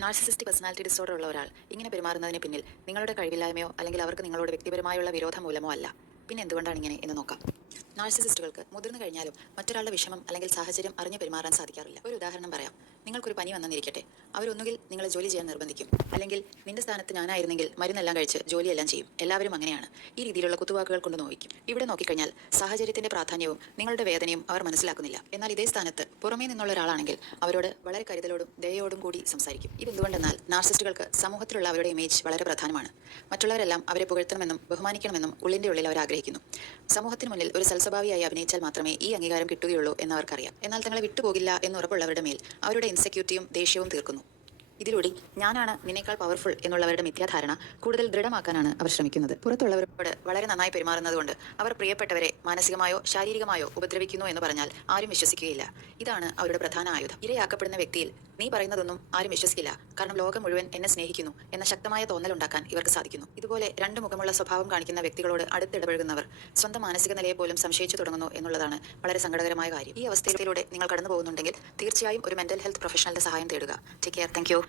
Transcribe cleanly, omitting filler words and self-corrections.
Narcissistic personality disorder ഉള്ള ഒരാൾ ഇങ്ങനെ പെരുമാറുന്നതിന് പിന്നിൽ നിങ്ങളുടെ കഴിവില്ലായ്മയോ അല്ലെങ്കിൽ അവർക്ക് നിങ്ങളോട് വ്യക്തിപരമായുള്ള വിരോധം മൂലമോ അല്ല. പിന്നെ എന്തുകൊണ്ടാണ് ഇങ്ങനെ എന്ന് നോക്കാം. നാർസിസിസ്റ്റുകൾക്ക് മുതിർന്നു കഴിഞ്ഞാലും മറ്റൊരാളുടെ വിഷമം അല്ലെങ്കിൽ സാഹചര്യം അറിഞ്ഞു പെരുമാറാൻ സാധിക്കാറില്ല. ഒരു ഉദാഹരണം പറയാം. നിങ്ങൾക്കൊരു പനി വന്നെന്നിരിക്കട്ടെ. അവരൊന്നുകിൽ നിങ്ങളെ ജോലി ചെയ്യാൻ നിർബന്ധിക്കും, അല്ലെങ്കിൽ നിന്റെ സ്ഥാനത്ത് ഞാനായിരുന്നെങ്കിൽ മരുന്നെല്ലാം കഴിച്ച് ജോലിയെല്ലാം ചെയ്യും. എല്ലാവരും അങ്ങനെയാണ്. ഈ രീതിയിലുള്ള കുത്തുവാക്കുകൾ കൊണ്ട് നോവിക്കും. ഇവിടെ നോക്കിക്കഴിഞ്ഞാൽ സാഹചര്യത്തിന്റെ പ്രാധാന്യവും നിങ്ങളുടെ വേദനയും അവർ മനസ്സിലാക്കുന്നില്ല. എന്നാൽ ഇതേ സ്ഥാനത്ത് പുറമേ നിന്നുള്ള ഒരാളാണെങ്കിൽ അവരോട് വളരെ കരുതലോടും ദയയോടും കൂടി സംസാരിക്കും. ഇതെന്തുകൊണ്ടെന്നാൽ നാർസിസ്റ്റുകൾക്ക് സമൂഹത്തിലുള്ള അവരുടെ ഇമേജ് വളരെ പ്രധാനമാണ്. മറ്റുള്ളവരെല്ലാം അവരെ പുകഴ്ത്തണമെന്നും ബഹുമാനിക്കണമെന്നും ഉള്ളിന്റെ ഉള്ളിൽ അവർ ആഗ്രഹിക്കുന്നു. സമൂഹത്തിന് മുന്നിൽ ഒരു സൽസ്വഭാവിയായി അഭിനയിച്ചാൽ മാത്രമേ ഈ അംഗീകാരം കിട്ടുകയുള്ളൂ എന്ന് അവർക്കറിയാം. എന്നാൽ തങ്ങളെ വിട്ടുപോകില്ല എന്നുറപ്പുള്ളവരുടെ മേൽ അവരുടെ ഇൻസെക്യൂരിറ്റിയും ദേഷ്യവും തീർക്കുന്നു. ഇതിലൂടെ ഞാനാണ് നിന്നേക്കാൾ പവർഫുൾ എന്നുള്ളവരുടെ മിഥ്യാധാരണ കൂടുതൽ ദൃഢമാക്കാനാണ് അവർ ശ്രമിക്കുന്നത്. പുറത്തുള്ളവരോട് വളരെ നന്നായി പെരുമാറുന്നതുകൊണ്ട് അവർ പ്രിയപ്പെട്ടവരെ മാനസികമായോ ശാരീരികമായോ ഉപദ്രവിക്കുന്നു എന്ന് പറഞ്ഞാൽ ആരും വിശ്വസിക്കുകയില്ല. ഇതാണ് അവരുടെ പ്രധാന ആയുധം. ഇരയാക്കപ്പെടുന്ന വ്യക്തിയിൽ നീ പറയുന്നതൊന്നും ആരും വിശ്വസിക്കില്ല, കാരണം ലോകം മുഴുവൻ എന്നെ സ്നേഹിക്കുന്നു എന്ന ശക്തമായ തോന്നലുണ്ടാക്കാൻ ഇവർക്ക് സാധിക്കുന്നു. ഇതുപോലെ രണ്ടു മുഖമുള്ള സ്വഭാവം കാണിക്കുന്ന വ്യക്തികളോട് അടുത്തിടപഴകുന്നവർ സ്വന്തം മാനസിക നിലയെ പോലും സംശയിച്ചു തുടങ്ങുന്നു എന്നുള്ളതാണ് വളരെ സങ്കടകരമായ കാര്യം. ഈ അവസ്ഥയിലൂടെ നിങ്ങൾ കടന്നു പോകുന്നുണ്ടെങ്കിൽ തീർച്ചയായും ഒരു മെന്റൽ ഹെൽത്ത് പ്രൊഫഷണലിന്റെ സഹായം തേടുക. Take care. Thank you.